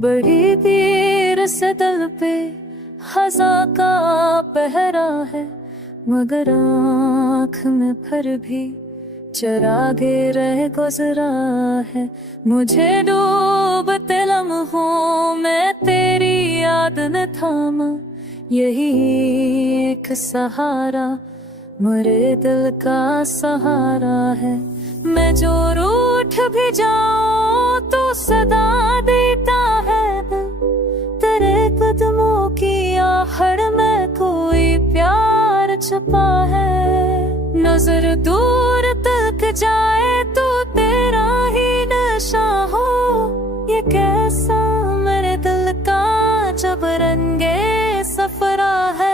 बड़ी पीर से दिल पे हज़ा का पहरा है, मगर आँख में फिर भी चरागे रह गुजरा है। मुझे डूबते लम्हों में तेरी याद ने थामा, यही एक सहारा मेरे दिल का सहारा है। मैं जो रूठ भी जाऊं तो सदा देता है दिल, तेरे कदमों की आहट में कोई प्यार छुपा है। नजर दूर तक जाए तो तेरा ही नशा हो, ये कैसा मेरे दिल का जब रंगे सफरा है।